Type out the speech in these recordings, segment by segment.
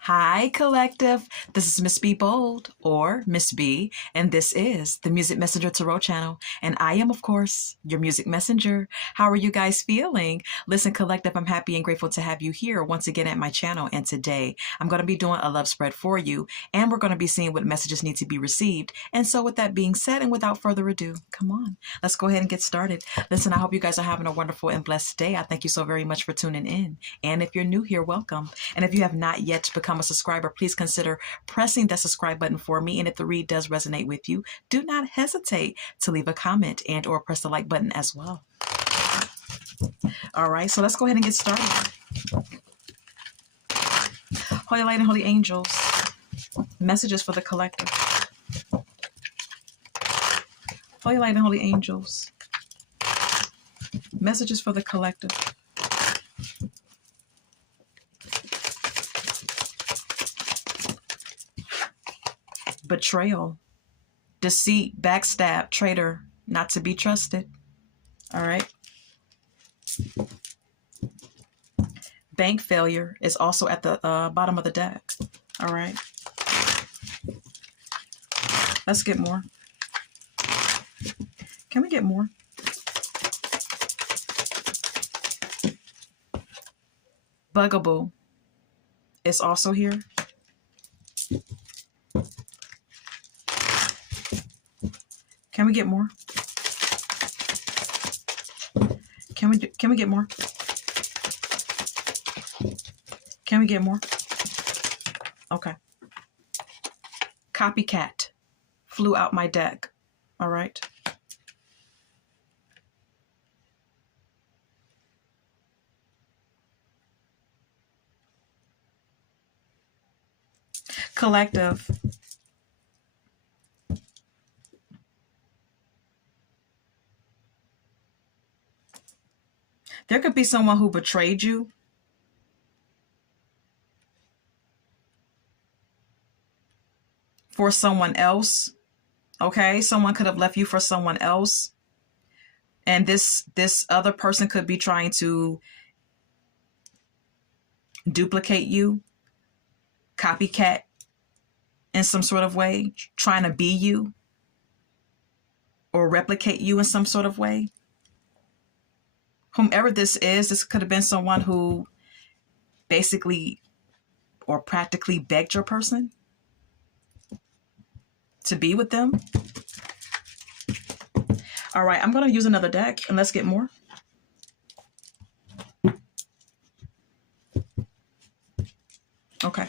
Hi, collective. This is Miss B Bold, or Miss B, and this is the Music Messenger Tarot channel. And I am, of course, your music messenger. How are you guys feeling? Listen, collective, I'm happy and grateful to have you here once again at my channel. And today, I'm going to be doing a love spread for you, and we're going to be seeing what messages need to be received. And so, with that being said, and without further ado, come on, let's go ahead and get started. Listen, I hope you guys are having a wonderful and blessed day. I thank you so very much for tuning in. And if you're new here, welcome. And if you have not yet become a subscriber, please consider pressing that subscribe button for me. And if the read does resonate with you, do not hesitate to leave a comment and or press the like button as well. All right, so let's go ahead and get started. Holy light and holy angels, messages for the collective. Holy light and holy angels, messages for the collective. Betrayal, deceit, backstab, traitor, not to be trusted. All right. Bank failure is also at the bottom of the deck. All right. Let's get more. Can we get more? Bugaboo is also here. Can we get more? Can we get more? Can we get more? Okay. Copycat flew out my deck. All right. Collective. There could be someone who betrayed you. For someone else. Okay, someone could have left you for someone else. And this other person could be trying to duplicate you, copycat in some sort of way, trying to be you or replicate you in some sort of way. Whomever this is, this could have been someone who basically or practically begged your person to be with them. All right, I'm going to use another deck and let's get more. Okay.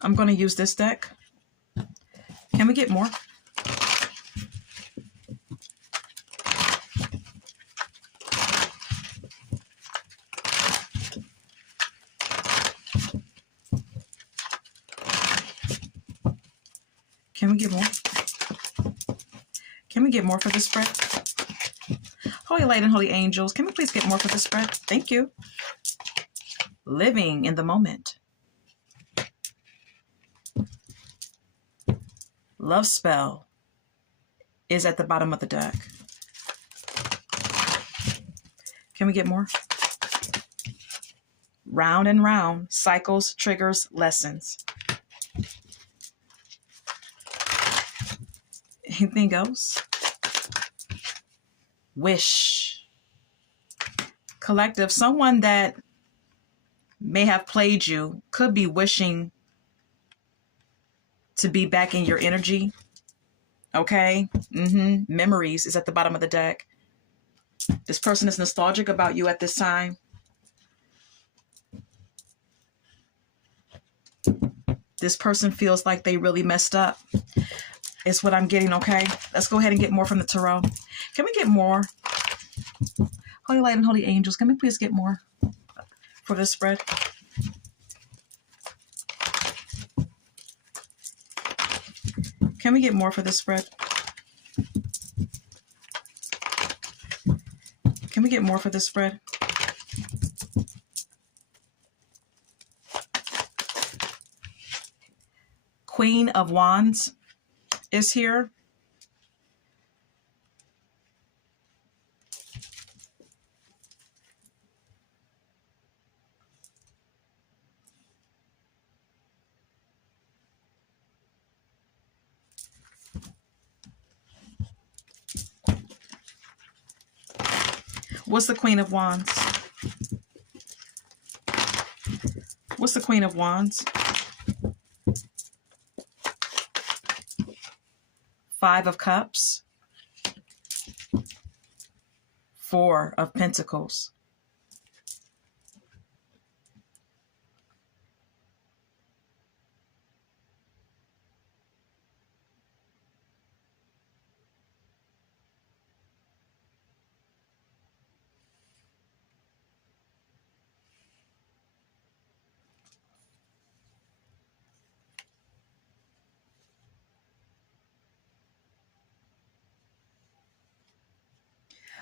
I'm going to use this deck. Can we get more? Can we get more? Can we get more for this spread? Holy light and holy angels, can we please get more for this spread? Thank you. Living in the moment. Love spell is at the bottom of the deck. Can we get more? Round and round, cycles, triggers, lessons. Anything else? Wish. Collective, someone that may have played you could be wishing to be back in your energy. Okay? Memories is at the bottom of the deck. This person is nostalgic about you at this time. This person feels like they really messed up. It's what I'm getting, okay? Let's go ahead and get more from the tarot. Can we get more? Holy light and holy angels, can we please get more for this spread? Can we get more for this spread? Can we get more for this spread? Queen of Wands is here. What's the Queen of Wands? What's the Queen of Wands? Five of Cups. Four of Pentacles.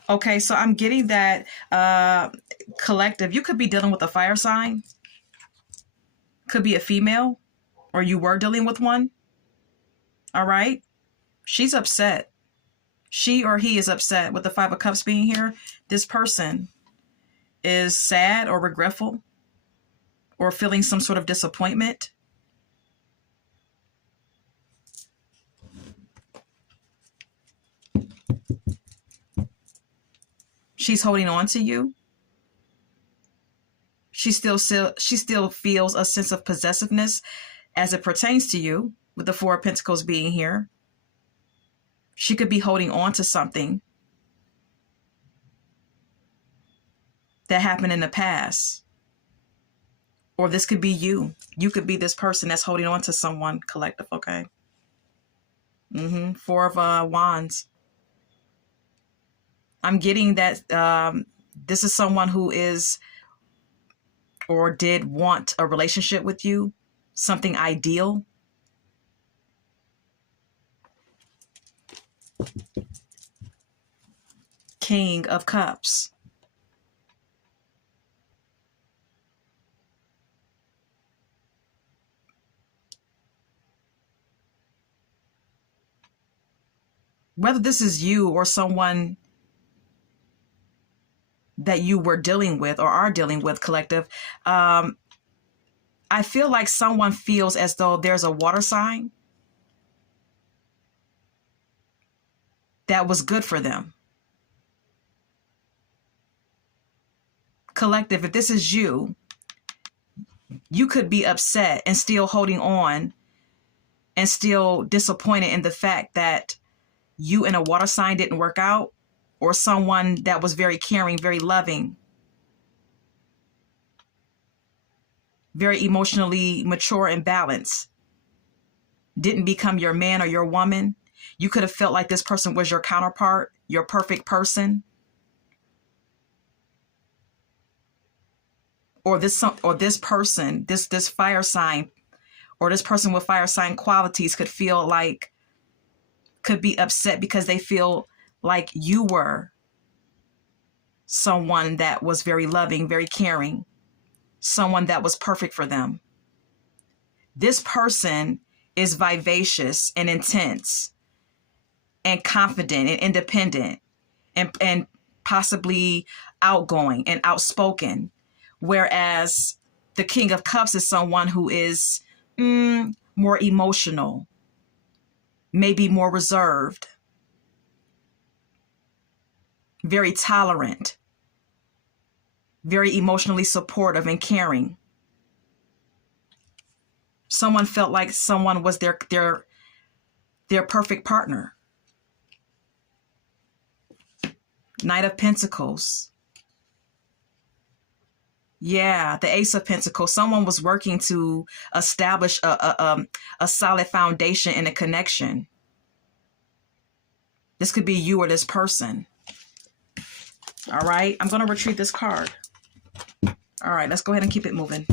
Okay, so I'm getting that collective. You could be dealing with a fire sign. Could be a female, or you were dealing with one. All right. She's upset. She or he is upset with the Five of Cups being here. This person is sad or regretful or feeling some sort of disappointment. She's holding on to you. She still feels a sense of possessiveness as it pertains to you, with the Four of Pentacles being here. She could be holding on to something that happened in the past. Or this could be you. You could be this person that's holding on to someone, collective, okay? Four of Wands. I'm getting that this is someone who is or did want a relationship with you, something ideal. King of Cups. Whether this is you or someone that you were dealing with or are dealing with, collective, I feel like someone feels as though there's a water sign that was good for them. Collective, if this is you, you could be upset and still holding on and still disappointed in the fact that you and a water sign didn't work out, or someone that was very caring, very loving, very emotionally mature and balanced, didn't become your man or your woman. You could have felt like this person was your counterpart, your perfect person. Or this person, this fire sign, or this person with fire sign qualities could be upset because they feel like you were someone that was very loving, very caring, someone that was perfect for them. This person is vivacious and intense and confident and independent and possibly outgoing and outspoken. Whereas the King of Cups is someone who is more emotional, maybe more reserved, very tolerant, very emotionally supportive and caring. Someone felt like someone was their perfect partner. Knight of Pentacles. Yeah, the Ace of Pentacles. Someone was working to establish a solid foundation and a connection. This could be you or this person. All right, I'm going to retrieve this card. All right, let's go ahead and keep it moving.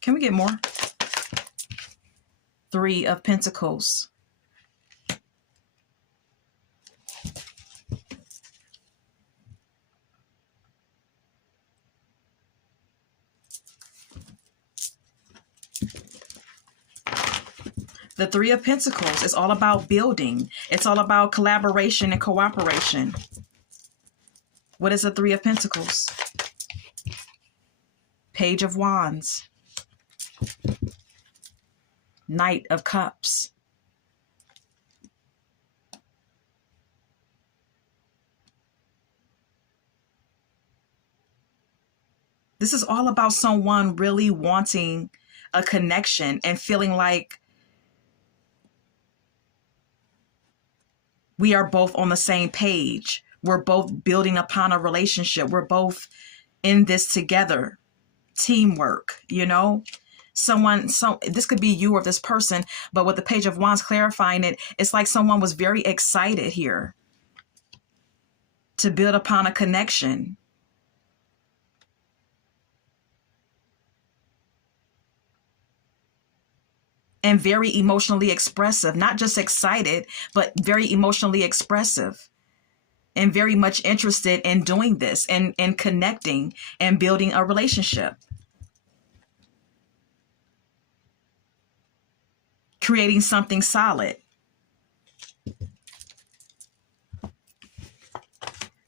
Can we get more? Three of Pentacles. The Three of Pentacles is all about building. It's all about collaboration and cooperation. What is the Three of Pentacles? Page of Wands. Knight of Cups. This is all about someone really wanting a connection and feeling like we are both on the same page. We're both building upon a relationship. We're both in this together. Teamwork, you know? This could be you or this person, but with the Page of Wands clarifying it, it's like someone was very excited here to build upon a connection. And very emotionally expressive, not just excited, but very emotionally expressive and very much interested in doing this and connecting and building a relationship. Creating something solid.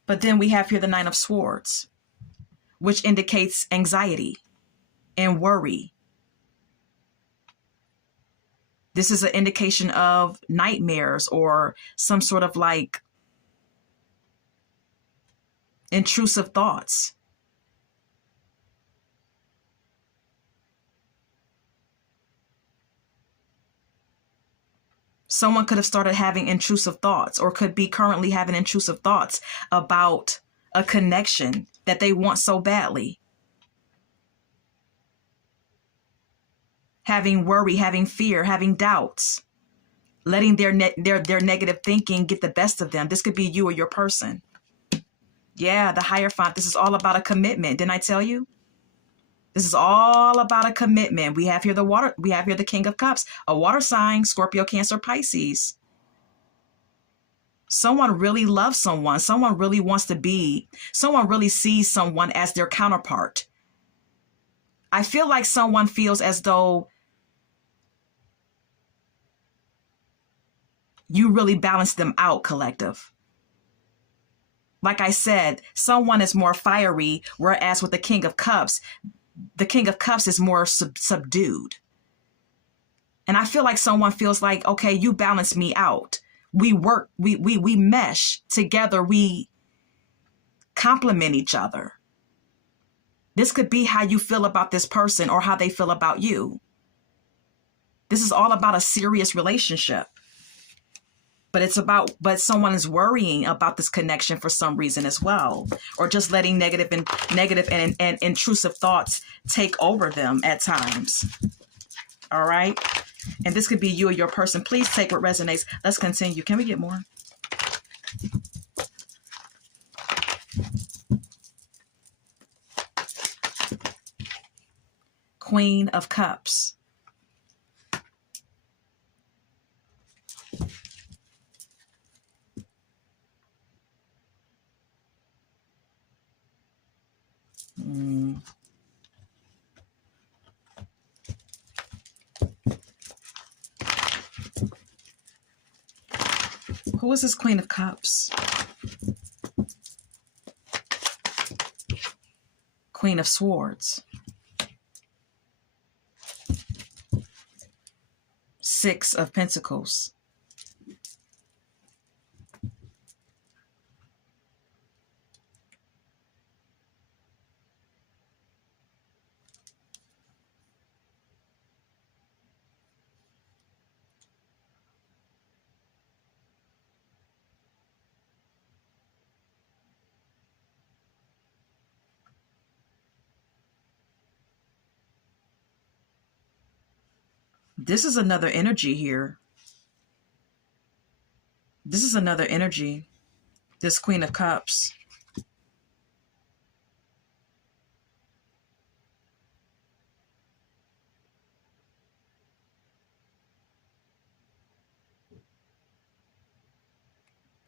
But then we have here the Nine of Swords, which indicates anxiety and worry. This is an indication of nightmares or some sort of like intrusive thoughts. Someone could have started having intrusive thoughts or could be currently having intrusive thoughts about a connection that they want so badly. Having worry, having fear, having doubts, letting their negative thinking get the best of them. This could be you or your person. Yeah, the Hierophant. This is all about a commitment. Didn't I tell you? This is all about a commitment. We have here the King of Cups, a water sign, Scorpio, Cancer, Pisces. Someone really loves someone. Someone really wants to be. Someone really sees someone as their counterpart. I feel like someone feels as though you really balance them out, collective. Like I said, someone is more fiery, whereas with the King of Cups is more subdued. And I feel like someone feels like, okay, you balance me out. We work, we mesh together. We complement each other. This could be how you feel about this person or how they feel about you. This is all about a serious relationship. But someone is worrying about this connection for some reason as well, or just letting negative and intrusive thoughts take over them at times. All right. And this could be you or your person. Please take what resonates. Let's continue. Can we get more? Queen of Cups. Who is this Queen of Cups? Queen of Swords. Six of Pentacles. This is another energy here. This is another energy. This Queen of Cups.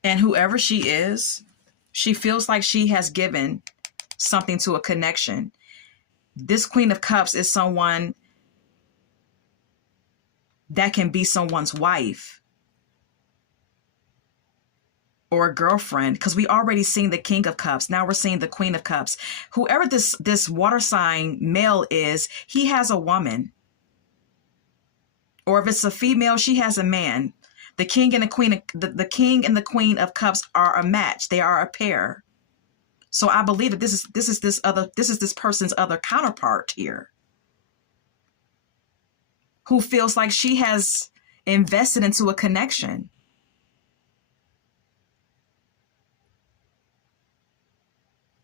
And whoever she is, she feels like she has given something to a connection. This Queen of Cups is someone that can be someone's wife or a girlfriend, because we already seen the King of Cups. Now we're seeing the Queen of Cups. Whoever this water sign male is, he has a woman. Or if it's a female, she has a man. The King and the Queen, the King and the Queen of Cups are a match. They are a pair. So I believe that this is this person's other counterpart here, who feels like she has invested into a connection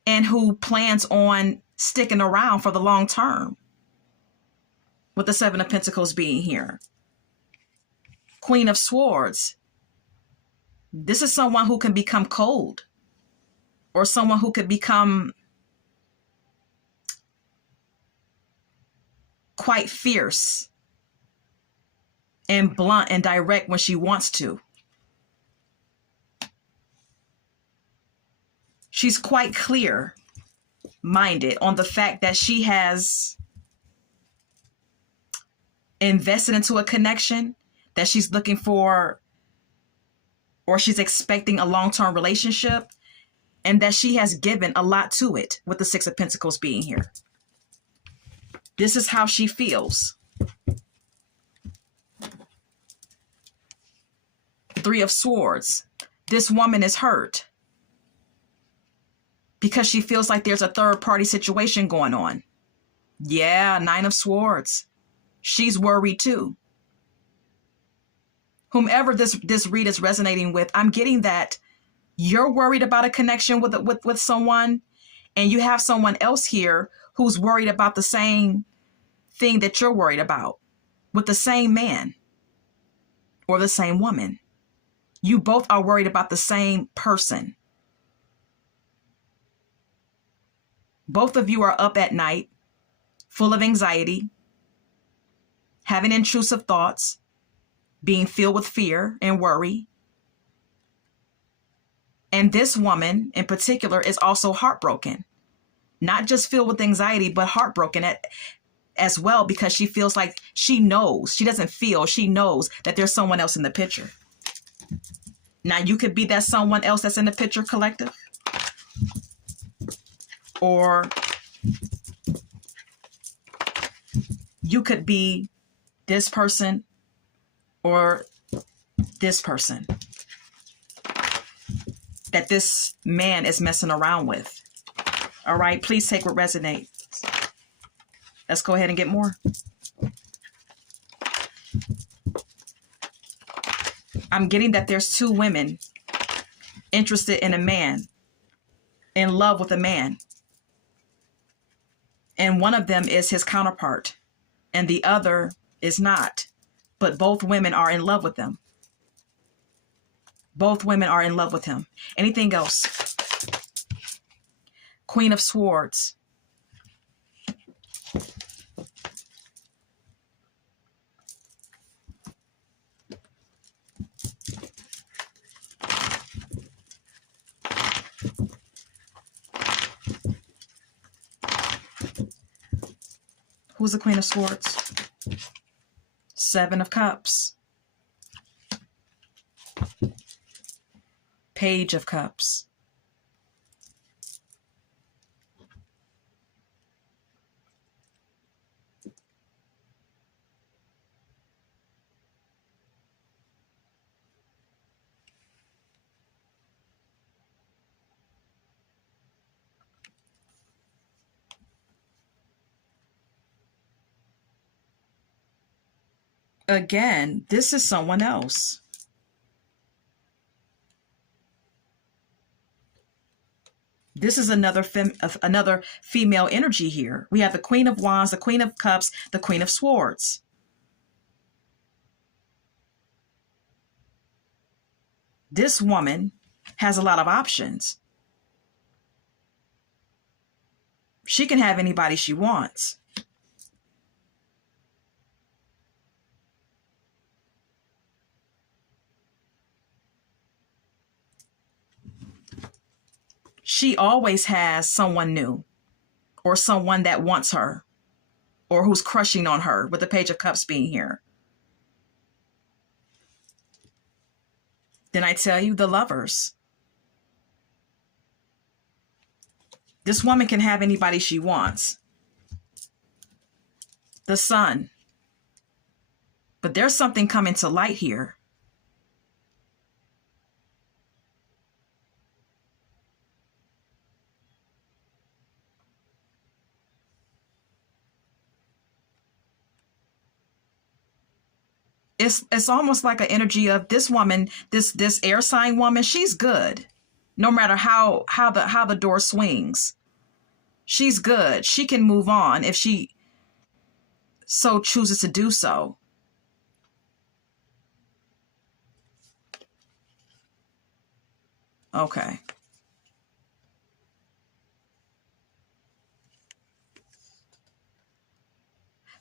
and who plans on sticking around for the long term, with the Seven of Pentacles being here. Queen of Swords. This is someone who can become cold, or someone who could become quite fierce and blunt and direct when she wants to. She's quite clear-minded on the fact that she has invested into a connection, that she's looking for, or she's expecting a long-term relationship, and that she has given a lot to it, with the Six of Pentacles being here. This is how she feels. Three of Swords. This woman is hurt because she feels like there's a third-party situation going on. Yeah, Nine of Swords. She's worried too. Whomever this read is resonating with, I'm getting that you're worried about a connection with someone, and you have someone else here who's worried about the same thing that you're worried about, with the same man or the same woman. You both are worried about the same person. Both of you are up at night, full of anxiety, having intrusive thoughts, being filled with fear and worry. And this woman in particular is also heartbroken, not just filled with anxiety, but heartbroken as well, because she feels like she knows, she doesn't feel, she knows that there's someone else in the picture. Now, you could be that someone else that's in the picture, collective, or you could be this person or this person that this man is messing around with. All right, please take what resonates. Let's go ahead and get more. I'm getting that there's two women interested in a man, in love with a man. And one of them is his counterpart, and the other is not. But both women are in love with them. Both women are in love with him. Anything else? Queen of Swords. Who's the Queen of Swords? Seven of Cups. Page of Cups. Again, this is someone else. This is another female energy here. We have the Queen of Wands, the Queen of Cups, the Queen of Swords. This woman has a lot of options. She can have anybody she wants. She always has someone new, or someone that wants her, or who's crushing on her, with the Page of Cups being here. Then I tell you, the Lovers. This woman can have anybody she wants. The Sun. But there's something coming to light here. It's almost like an energy of this woman, this air sign woman. She's good, no matter how the door swings. She's good. She can move on if she so chooses to do so. Okay.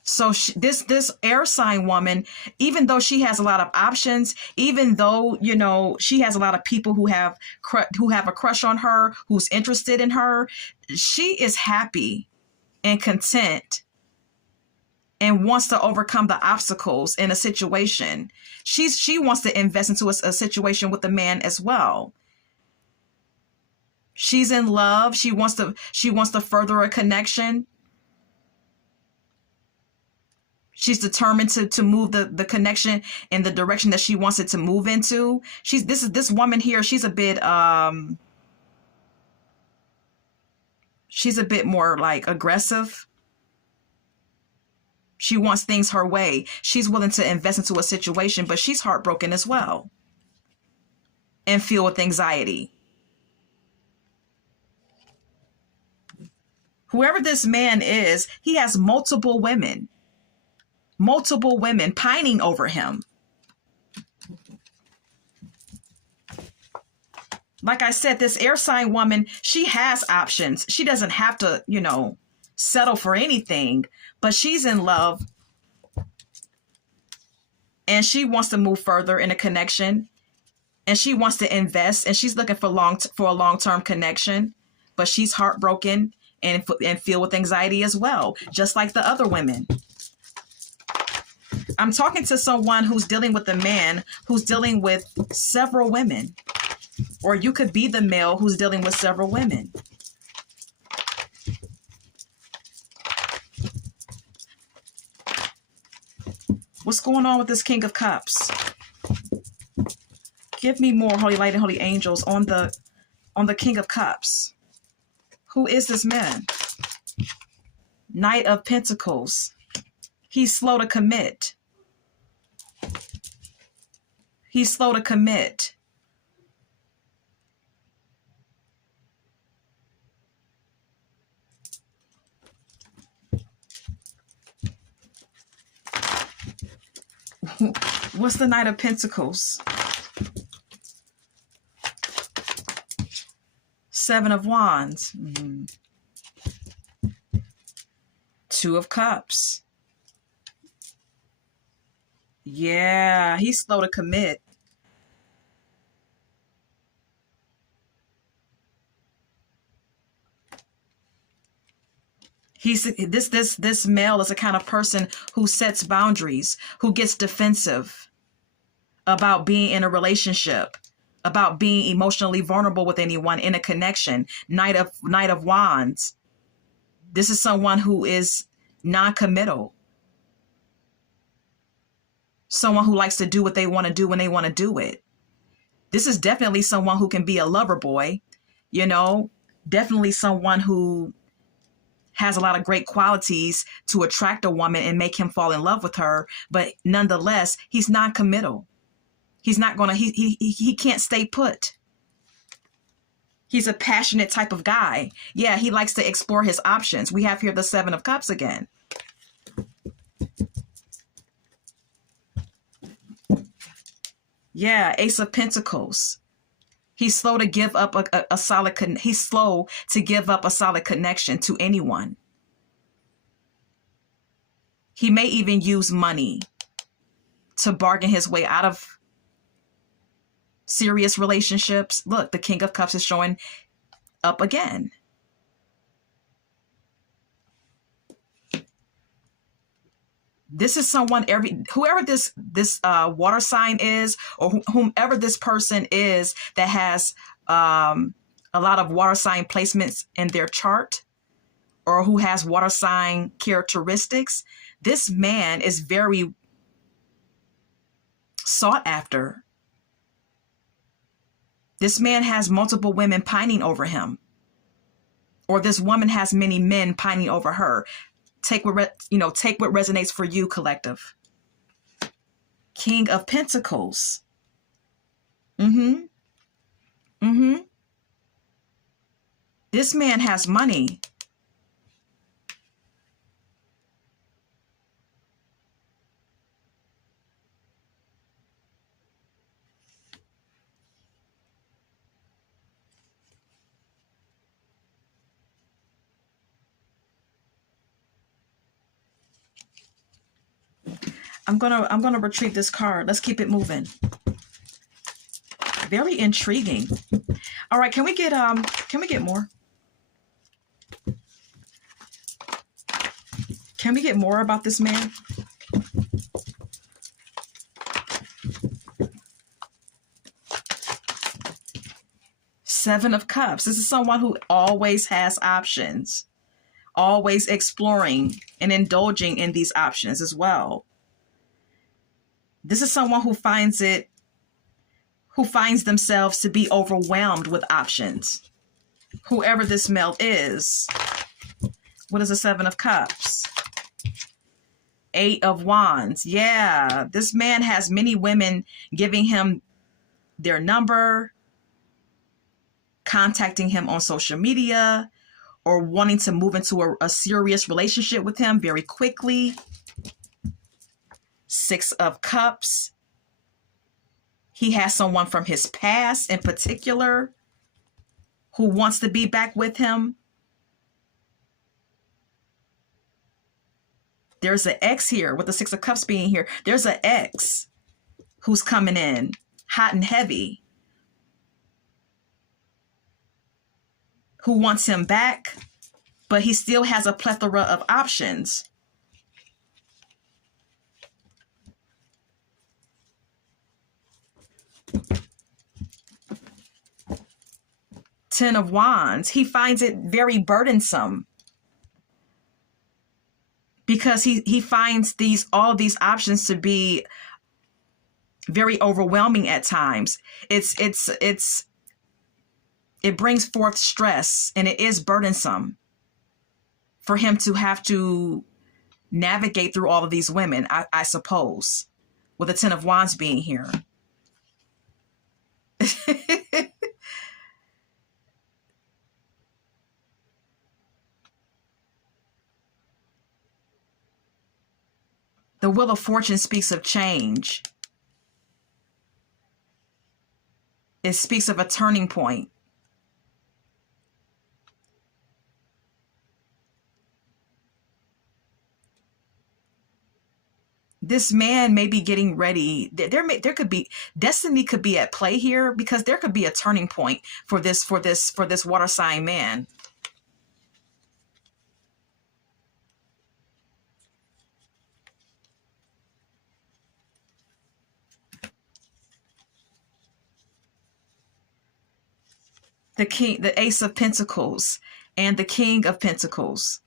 So this air sign woman, even though she has a lot of options, even though she has a lot of people who have a crush on her, who's interested in her, she is happy and content and wants to overcome the obstacles in a situation. She wants to invest into a situation with a man as well. She's in love. She wants to further a connection. She's determined to move the connection in the direction that she wants it to move into. This woman here, she's a bit more like aggressive. She wants things her way. She's willing to invest into a situation, but she's heartbroken as well and filled with anxiety. Whoever this man is, he has multiple women pining over him. Like I said, this air sign woman, she has options. She doesn't have to, settle for anything, but she's in love and she wants to move further in a connection and she wants to invest and she's looking for a long-term connection, but she's heartbroken and filled with anxiety as well, just like the other women. I'm talking to someone who's dealing with a man who's dealing with several women, or you could be the male who's dealing with several women. What's going on with this King of Cups? Give me more holy light and holy angels on the King of Cups. Who is this man? Knight of Pentacles. He's slow to commit. He's slow to commit. What's the Knight of Pentacles? Seven of Wands. Mm-hmm. Two of Cups. Yeah, he's slow to commit. This male is a kind of person who sets boundaries, who gets defensive about being in a relationship, about being emotionally vulnerable with anyone in a connection. Knight of Wands. This is someone who is non-committal. Someone who likes to do what they want to do when they want to do it. This is definitely someone who can be a lover boy, definitely someone who has a lot of great qualities to attract a woman and make him fall in love with her. But nonetheless, he's non-committal. He's not going to, he can't stay put. He's a passionate type of guy. Yeah, he likes to explore his options. We have here the Seven of Cups again. Yeah, Ace of Pentacles. He's slow to give up a solid. He's slow to give up a solid connection to anyone. He may even use money to bargain his way out of serious relationships. Look, the King of Cups is showing up again. This is someone, whoever this water sign is, or whomever this person is that has a lot of water sign placements in their chart, or who has water sign characteristics, this man is very sought after. This man has multiple women pining over him, or this woman has many men pining over her. Take what resonates for you, collective. King of Pentacles. Mm-hmm. Mm-hmm. This man has money. I'm gonna retrieve this card. Let's keep it moving. Very intriguing. All right, can we get more? Can we get more about this man? Seven of Cups. This is someone who always has options, always exploring and indulging in these options as well. This is someone who finds themselves to be overwhelmed with options. Whoever this male is. What is the Seven of Cups? Eight of Wands. Yeah, this man has many women giving him their number, contacting him on social media, or wanting to move into a serious relationship with him very quickly. Six of Cups. He has someone from his past in particular who wants to be back with him. There's an ex here with the Six of Cups being here. There's an ex who's coming in hot and heavy, who wants him back, but he still has a plethora of options. Ten of Wands. He finds it very burdensome because he finds all of these options to be very overwhelming at times. It brings forth stress, and it is burdensome for him to have to navigate through all of these women, I suppose, with the Ten of Wands being here. The Wheel of Fortune speaks of change. It speaks of a turning point. This man may be getting ready. There could be destiny could be at play here, because there could be a turning point for this water sign man. The Ace of Pentacles and the King of Pentacles.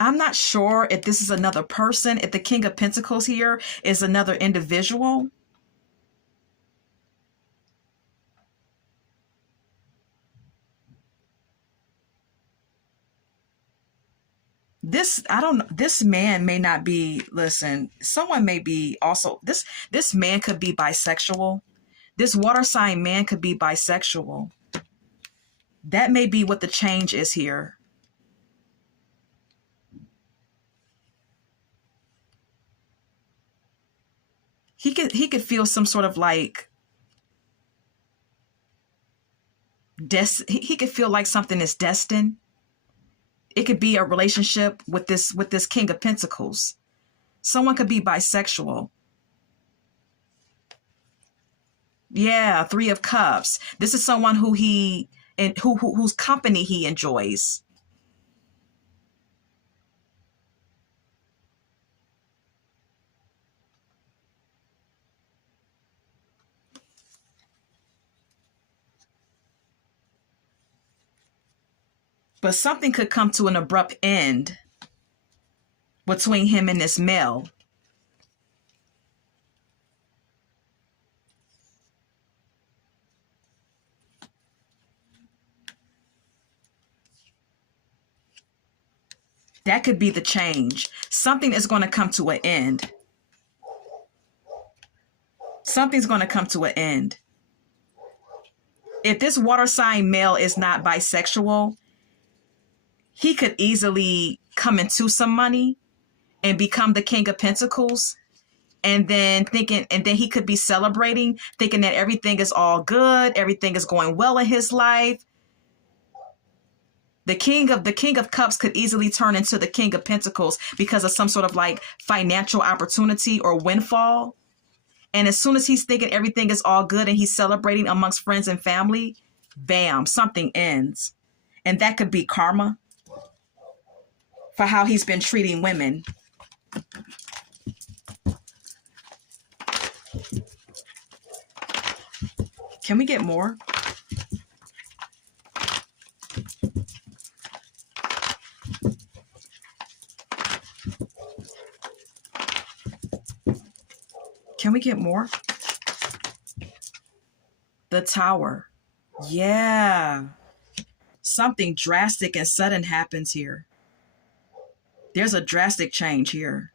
I'm not sure if this is another person, if the King of Pentacles here is another individual. This man may not be, listen, someone may be also, this man could be bisexual. This water sign man could be bisexual. That may be what the change is here. He could feel some sort of like he could feel like something is destined. It could be a relationship with this King of Pentacles. Someone could be bisexual. Yeah, Three of Cups. This is someone whose company he enjoys. But something could come to an abrupt end between him and this male. That could be the change. Something is going to come to an end. Something's going to come to an end. If this water sign male is not bisexual, he could easily come into some money and become the King of Pentacles. And then he could be celebrating, thinking that everything is all good, everything is going well in his life. The King of Cups could easily turn into the King of Pentacles because of some sort of like financial opportunity or windfall. And as soon as he's thinking everything is all good and he's celebrating amongst friends and family, bam, something ends. And that could be karma for how he's been treating women. Can we get more? Can we get more? The Tower. Yeah. Something drastic and sudden happens here. There's a drastic change here.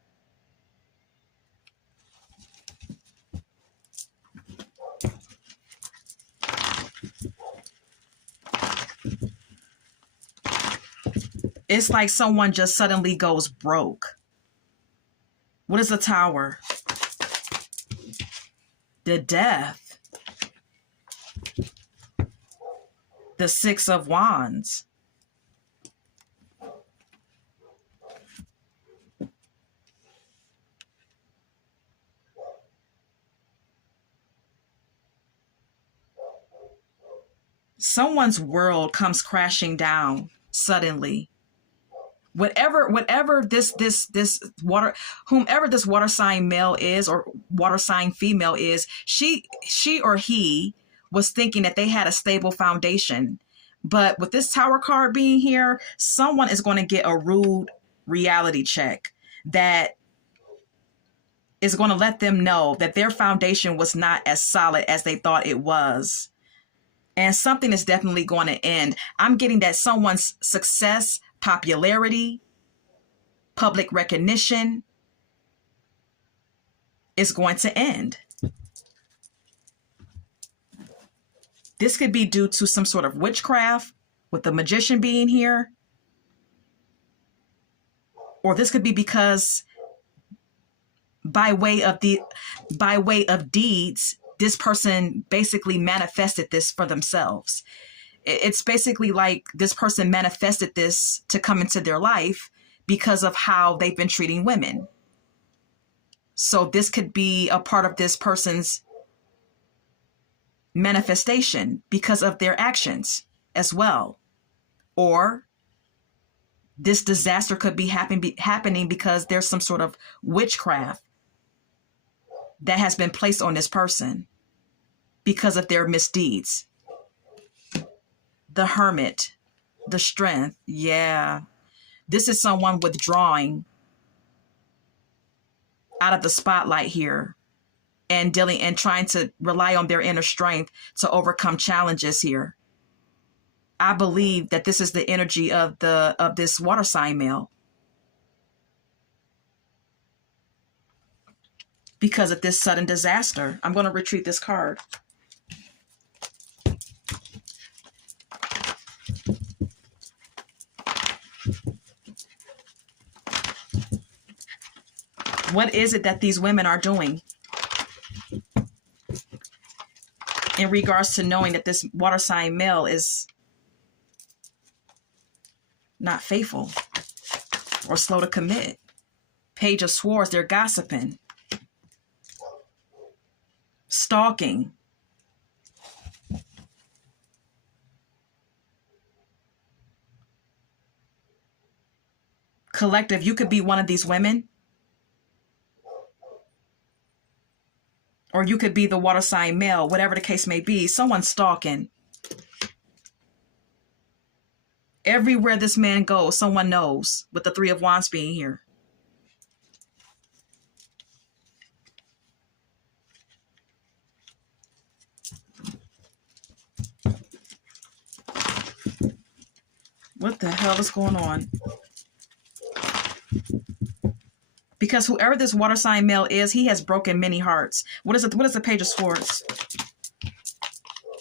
It's like someone just suddenly goes broke. What is the Tower? The Death. The Six of Wands. Someone's world comes crashing down suddenly. Whatever this water, whomever this water sign male is or water sign female is, she or he was thinking that they had a stable foundation. But with this Tower card being here, someone is going to get a rude reality check that is going to let them know that their foundation was not as solid as they thought it was. And something is definitely going to end. I'm getting that someone's success, popularity, public recognition is going to end. This could be due to some sort of witchcraft with the Magician being here. Or this could be because by way of deeds, this person basically manifested this for themselves. It's basically like this person manifested this to come into their life because of how they've been treating women. So this could be a part of this person's manifestation because of their actions as well. Or this disaster could be happening because there's some sort of witchcraft that has been placed on this person because of their misdeeds. The Hermit, the Strength. Yeah. This is someone withdrawing out of the spotlight here and trying to rely on their inner strength to overcome challenges here. I believe that this is the energy of this water sign male. Because of this sudden disaster. I'm going to retrieve this card. What is it that these women are doing in regards to knowing that this water sign male is not faithful or slow to commit? Page of Swords, they're gossiping, stalking. Collective, you could be one of these women. Or you could be the water sign male, whatever the case may be. Someone's stalking. Everywhere this man goes, someone knows, with the Three of Wands being here. What the hell is going on? Because whoever this water sign male is, he has broken many hearts. What is it? What is the Page of Swords?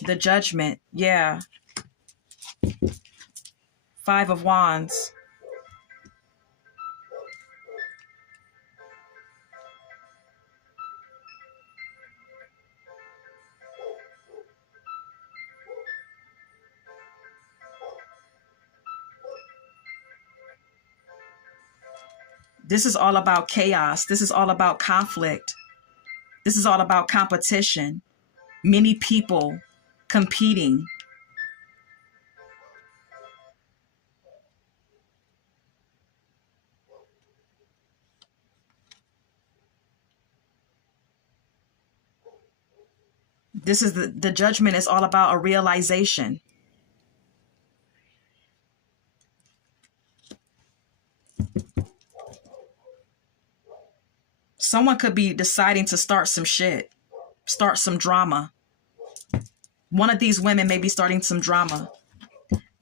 The Judgment. Yeah. Five of Wands. This is all about chaos. This is all about conflict. This is all about competition. Many people competing. This is the Judgment is all about a realization. Someone could be deciding to start some shit, start some drama. One of these women may be starting some drama.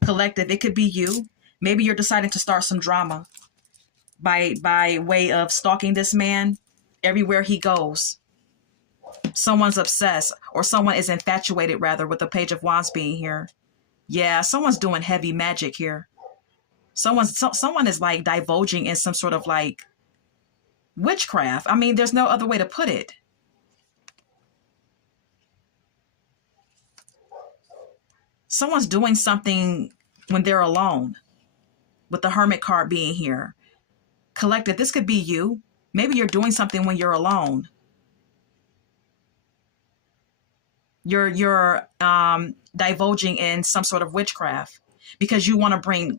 Collective, it could be you. Maybe you're deciding to start some drama by way of stalking this man everywhere he goes. Someone's obsessed, or someone is infatuated, rather, with the Page of Wands being here. Yeah, someone's doing heavy magic here. Someone is like divulging in some sort of like witchcraft. I mean, there's no other way to put it. Someone's doing something when they're alone, with the Hermit card being here. Collective, this could be you. Maybe you're doing something when you're alone. You're divulging in some sort of witchcraft because you want to bring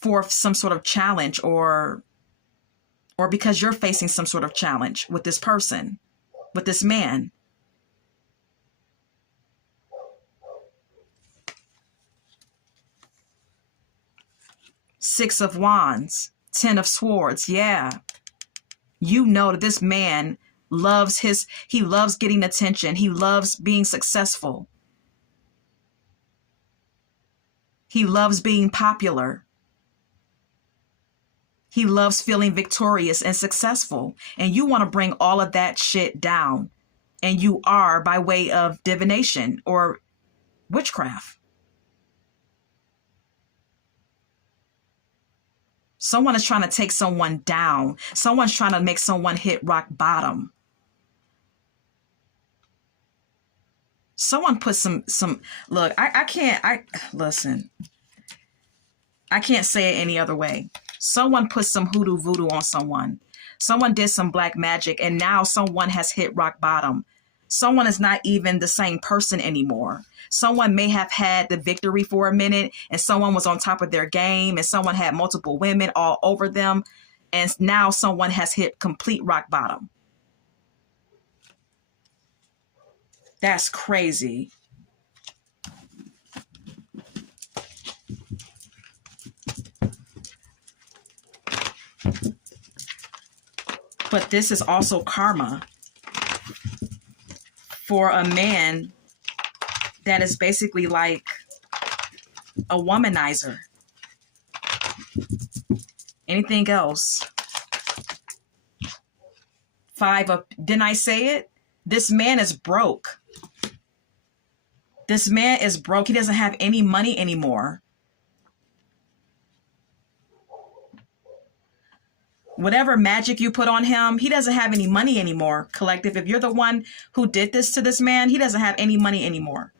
forth some sort of challenge, or because you're facing some sort of challenge with this person, with this man. Six of Wands, Ten of Swords. Yeah. You know that this man he loves getting attention. He loves being successful. He loves being popular. He loves feeling victorious and successful. And you want to bring all of that shit down. And you are, by way of divination or witchcraft. Someone is trying to take someone down. Someone's trying to make someone hit rock bottom. Someone put some look, listen. I can't say it any other way. Someone put some hoodoo voodoo on someone. Someone did some black magic, and now someone has hit rock bottom. Someone is not even the same person anymore. Someone may have had the victory for a minute, and someone was on top of their game, and someone had multiple women all over them, and now someone has hit complete rock bottom. That's crazy. But this is also karma for a man that is basically like a womanizer. Anything else? Didn't I say it? This man is broke. This man is broke. He doesn't have any money anymore. Whatever magic you put on him, he doesn't have any money anymore. Collective, if you're the one who did this to this man, he doesn't have any money anymore.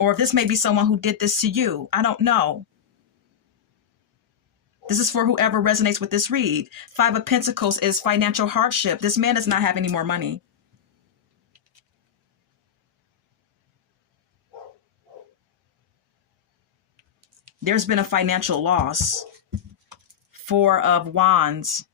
Or if this may be someone who did this to you, I don't know. This is for whoever resonates with this read. Five of Pentacles is financial hardship. This man does not have any more money. There's been a financial loss. Four of Wands.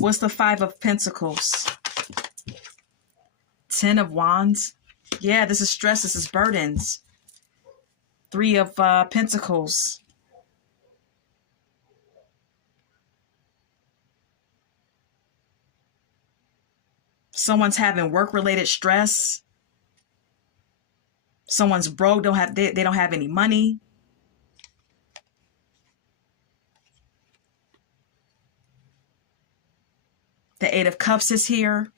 What's the Five of Pentacles? Ten of Wands. Yeah, this is stress. This is burdens. Three of Pentacles. Someone's having work-related stress. Someone's broke. They don't have any money. The Eight of Cups is here.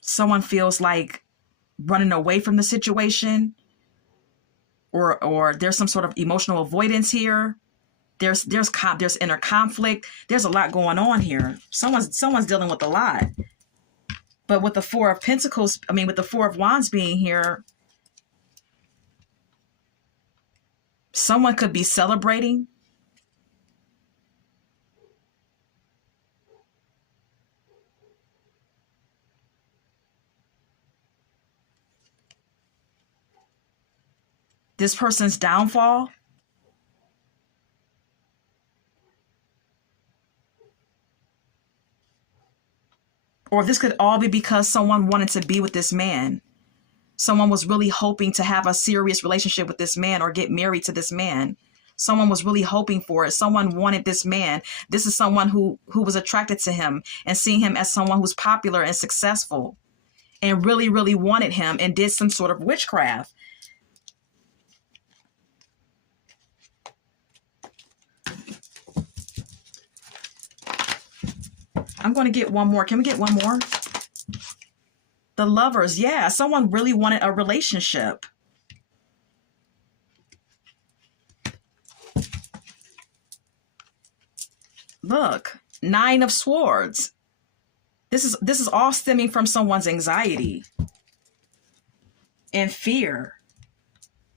Someone feels like running away from the situation, or there's some sort of emotional avoidance here. There's inner conflict. There's a lot going on here. Someone's dealing with a lot. But with the Four of Pentacles, with the Four of Wands being here, someone could be celebrating. This person's downfall. Or this could all be because someone wanted to be with this man. Someone was really hoping to have a serious relationship with this man or get married to this man. Someone was really hoping for it. Someone wanted this man. This is someone who was attracted to him and seeing him as someone who's popular and successful and really, really wanted him and did some sort of witchcraft. I'm going to get one more. Can we get one more? The Lovers. Yeah, someone really wanted a relationship. Look, Nine of Swords. This is all stemming from someone's anxiety and fear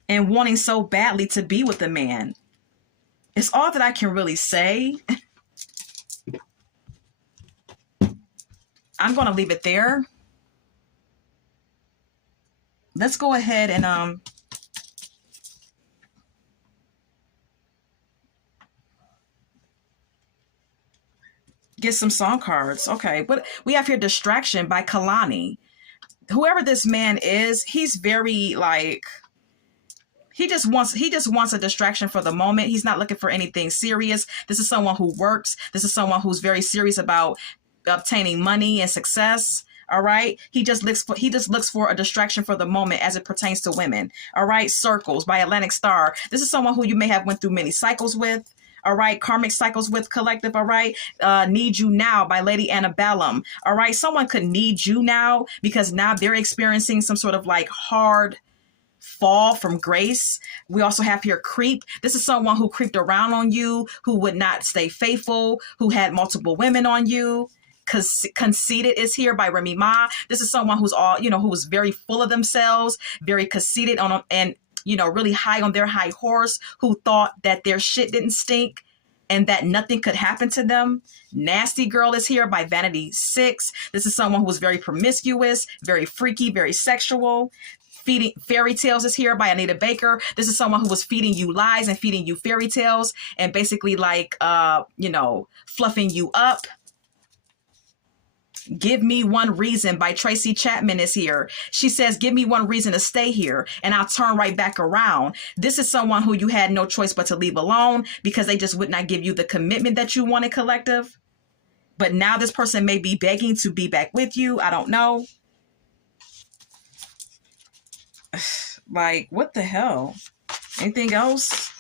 and wanting so badly to be with a man. It's all that I can really say. I'm going to leave it there. Let's go ahead and get some song cards. Okay, but we have here Distraction by Kalani. Whoever this man is, he's very like he just wants a distraction for the moment. He's not looking for anything serious. This is someone who works. This is someone who's very serious about obtaining money and success. All right. He just looks for a distraction for the moment as it pertains to women. All right. Circles by Atlantic Star. This is someone who you may have went through many cycles with. All right. Karmic cycles with Collective. All right. Need You Now by Lady Antebellum. All right. Someone could need you now because now they're experiencing some sort of like hard fall from grace. We also have here Creep. This is someone who creeped around on you, who would not stay faithful, who had multiple women on you. Conceited is here by Remy Ma. This is someone who's who was very full of themselves, very conceited and really high on their high horse, who thought that their shit didn't stink and that nothing could happen to them. Nasty Girl is here by Vanity 6. This is someone who was very promiscuous, very freaky, very sexual. Feeding Fairy Tales is here by Anita Baker. This is someone who was feeding you lies and feeding you fairy tales and basically like, fluffing you up. Give Me One Reason by Tracy Chapman is here. She says, give me one reason to stay here and I'll turn right back around. This is someone who you had no choice but to leave alone because they just would not give you the commitment that you wanted, Collective. But now this person may be begging to be back with you. I don't know. Like, what the hell? Anything else?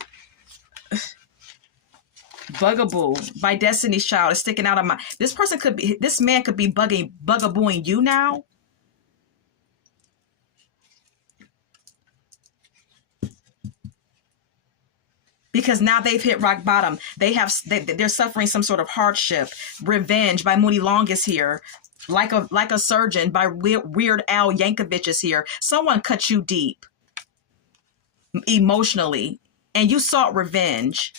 Bugaboo by Destiny's Child is sticking out of my... This man could be bugabooing you now. Because now they've hit rock bottom. They're suffering some sort of hardship. Revenge by Moody Long is here. Like a Surgeon by Weird Al Yankovic is here. Someone cut you deep emotionally and you sought revenge.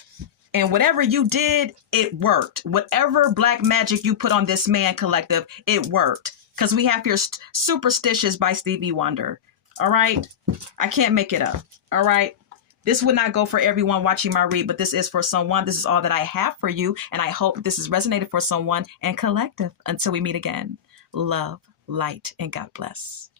And whatever you did, it worked. Whatever black magic you put on this man, Collective, it worked. Because we have here Superstitious by Stevie Wonder. All right. I can't make it up. All right. This would not go for everyone watching my read, but this is for someone. This is all that I have for you. And I hope this has resonated for someone and collective. Until we meet again, love, light, and God bless.